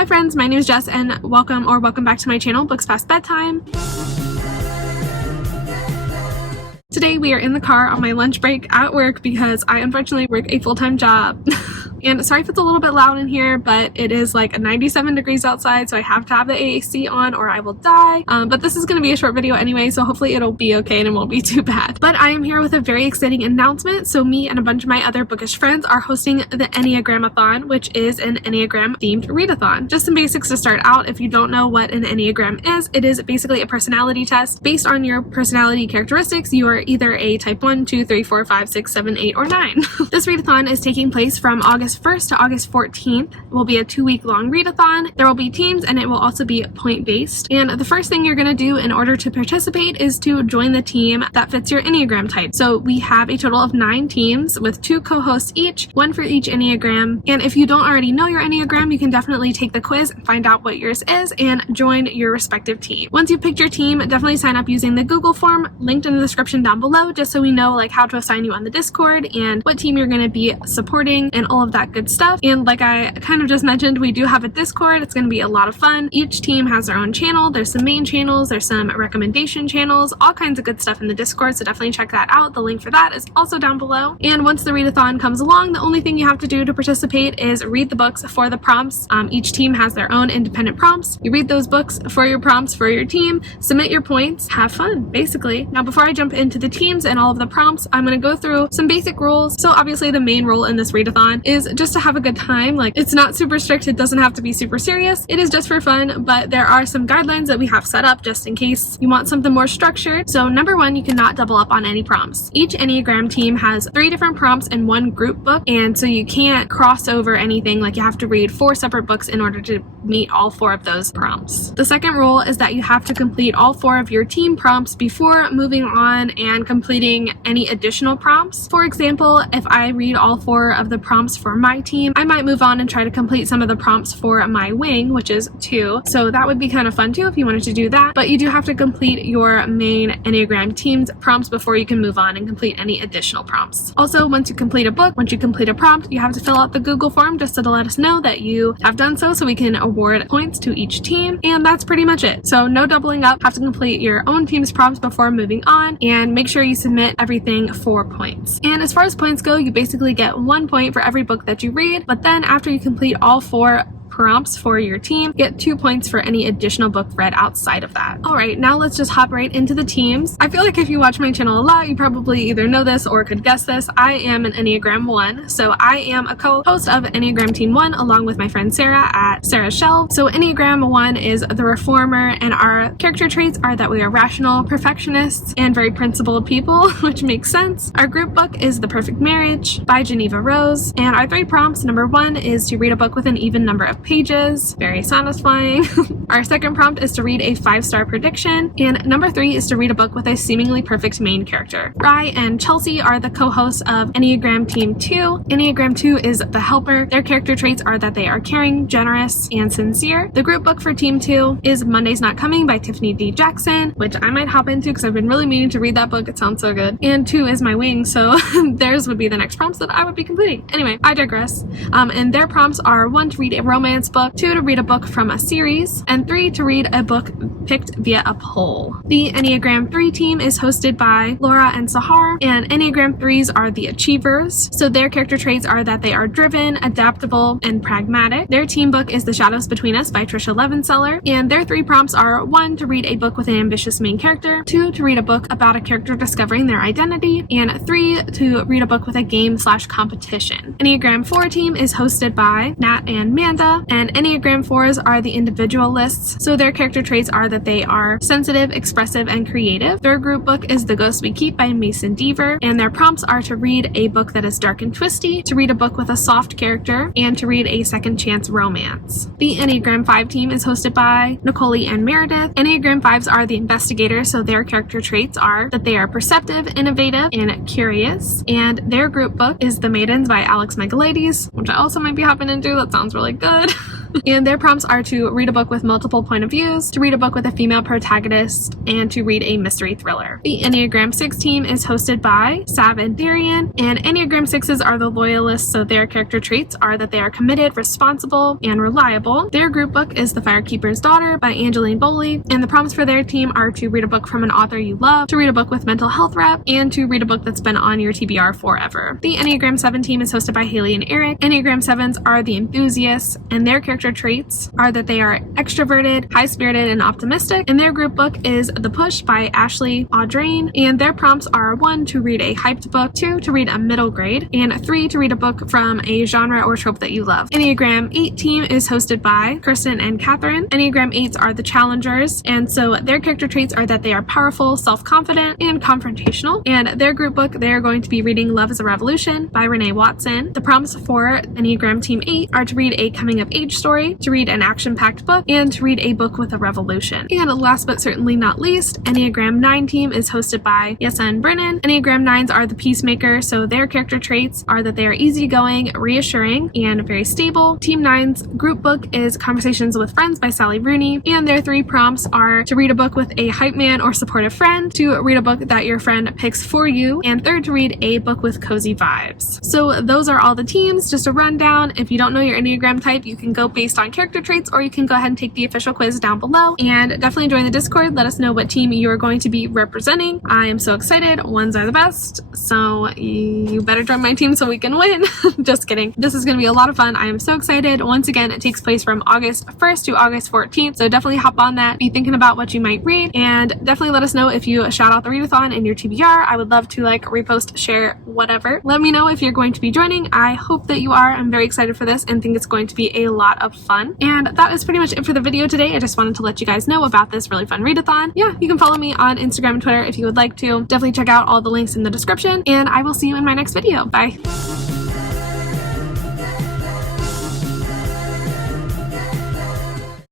Hi friends, my name is Jess and welcome back to my channel, Books Past Bedtime. Today we are in the car on my lunch break at work because I unfortunately work a full-time job. And sorry if it's a little bit loud in here, but it is like 97 degrees outside, so I have to have the AC on or I will die. But this is going to be a short video anyway, so hopefully it'll be okay and it won't be too bad. But I am here with a very exciting announcement. So me and a bunch of my other bookish friends are hosting the Enneagramathon, which is an Enneagram themed readathon. Just some basics to start out. If you don't know what an Enneagram is, it is basically a personality test. Based on your personality characteristics, you are either a type 1, 2, 3, 4, 5, 6, 7, 8, or 9. This readathon is taking place from August 1st to August 14th. It will be a 2-week long readathon. There will be teams and it will also be point based. And the first thing you're going to do in order to participate is to join the team that fits your Enneagram type. So we have a total of 9 teams with 2 co-hosts each, 1 for each Enneagram. And if you don't already know your Enneagram, you can definitely take the quiz and find out what yours is and join your respective team. Once you've picked your team, definitely sign up using the Google form linked in the description down below, just so we know like how to assign you on the Discord and what team you're going to be supporting and all of that good stuff. And like I kind of just mentioned, we do have a Discord. It's going to be a lot of fun. Each team has their own channel. There's some main channels, there's some recommendation channels, all kinds of good stuff in the Discord, so definitely check that out. The link for that is also down below. And once the readathon comes along, the only thing you have to do to participate is read the books for the prompts. Each team has their own independent prompts. You read those books for your prompts for your team, submit your points, have fun, basically. Now before I jump into the teams and all of the prompts, I'm going to go through some basic rules. So obviously the main rule in this readathon is just to have a good time. Like, it's not super strict, it doesn't have to be super serious, it is just for fun, but there are some guidelines that we have set up just in case you want something more structured. So number 1, you cannot double up on any prompts. Each Enneagram team has 3 different prompts in one group book, and so you can't cross over anything. Like, you have to read 4 separate books in order to meet all 4 of those prompts. The second rule is that you have to complete all 4 of your team prompts before moving on and completing any additional prompts. For example, if I read all 4 of the prompts for my team, I might move on and try to complete some of the prompts for my wing, which is 2. So that would be kind of fun too if you wanted to do that, but you do have to complete your main Enneagram team's prompts before you can move on and complete any additional prompts. Also, once you complete a book, once you complete a prompt, you have to fill out the Google form just to let us know that you have done so we can award points to each team, and that's pretty much it. So no doubling up, have to complete your own team's prompts before moving on, and make sure you submit everything for points. And as far as points go, you basically get 1 point for every book that you read, but then after you complete all 4 prompts for your team, get 2 points for any additional book read outside of that. Alright, now let's just hop right into the teams. I feel like if you watch my channel a lot, you probably either know this or could guess this. I am an Enneagram 1, so I am a co-host of Enneagram Team 1 along with my friend Sarah at Sarah's Shelf. So Enneagram 1 is the reformer, and our character traits are that we are rational, perfectionists, and very principled people, which makes sense. Our group book is The Perfect Marriage by Geneva Rose, and our 3 prompts, number 1 is to read a book with an even number of pages, very satisfying. Our second prompt is to read a 5-star prediction, and number 3 is to read a book with a seemingly perfect main character. Rye and Chelsea are the co-hosts of Enneagram Team 2. Enneagram 2 is the helper. Their character traits are that they are caring, generous, and sincere. The group book for Team 2 is Monday's Not Coming by Tiffany D. Jackson, which I might hop into because I've been really meaning to read that book. It sounds so good. And 2 is my wing, so theirs would be the next prompts that I would be completing. Anyway, I digress. And their prompts are 1 to read a romance book, 2 to read a book from a series, and 3 to read a book picked via a poll. The Enneagram 3 team is hosted by Laura and Sahar, and Enneagram 3s are the achievers. So their character traits are that they are driven, adaptable, and pragmatic. Their team book is The Shadows Between Us by Trisha Levenseller, and their 3 prompts are 1 to read a book with an ambitious main character, 2 to read a book about a character discovering their identity, and 3 to read a book with a game/competition. Enneagram 4 team is hosted by Nat and Manda, and Enneagram 4s are the individualists, so their character traits are that they are sensitive, expressive, and creative. Their group book is The Ghost We Keep by Mason Deaver, and their prompts are to read a book that is dark and twisty, to read a book with a soft character, and to read a second chance romance. The Enneagram 5 team is hosted by Nicole and Meredith. Enneagram 5s are the investigators, so their character traits are that they are perceptive, innovative, and curious, and their group book is The Maidens by Alex Michaelides, which I also might be hopping into. That sounds really good. And their prompts are to read a book with multiple point of views, to read a book with a female protagonist, and to read a mystery thriller. The Enneagram 6 team is hosted by Sav and Daryan, and Enneagram 6s are the loyalists, so their character traits are that they are committed, responsible, and reliable. Their group book is The Firekeeper's Daughter by Angeline Bowley, and the prompts for their team are to read a book from an author you love, to read a book with mental health rep, and to read a book that's been on your TBR forever. The Enneagram 7 team is hosted by Hailey and Eric. Enneagram 7s are the enthusiasts, and their character traits are that they are extroverted, high-spirited, and optimistic, and their group book is The Push by Ashley Audrain, and their prompts are 1, to read a hyped book, 2, to read a middle grade, and 3, to read a book from a genre or trope that you love. Enneagram 8 team is hosted by Kirsten and Catherine. Enneagram 8s are the challengers, and so their character traits are that they are powerful, self-confident, and confrontational, and their group book, they are going to be reading Love is a Revolution by Renee Watson. The prompts for Enneagram Team 8 are to read a coming-of-age story, to read an action-packed book, and to read a book with a revolution. And last but certainly not least, Enneagram 9 team is hosted by Yessa and Brennan. Enneagram 9s are the peacemaker, so their character traits are that they are easygoing, reassuring, and very stable. Team 9's group book is Conversations with Friends by Sally Rooney, and their 3 prompts are to read a book with a hype man or supportive friend, to read a book that your friend picks for you, and 3rd, to read a book with cozy vibes. So those are all the teams, just a rundown. If you don't know your Enneagram type, you can go based on character traits, or you can go ahead and take the official quiz down below, and definitely join the Discord. Let us know what team you are going to be representing. I am so excited. Ones are the best, so you better join my team so we can win. Just kidding. This is going to be a lot of fun. I am so excited. Once again, it takes place from August 1st to August 14th, so definitely hop on that. Be thinking about what you might read, and definitely let us know if you shout out the readathon in your TBR. I would love to repost, share, whatever. Let me know if you're going to be joining. I hope that you are. I'm very excited for this and think it's going to be a lot of fun. And that is pretty much it for the video today. I just wanted to let you guys know about this really fun readathon. Yeah, you can follow me on Instagram and Twitter if you would like to. Definitely check out all the links in the description, and I will see you in my next video. Bye.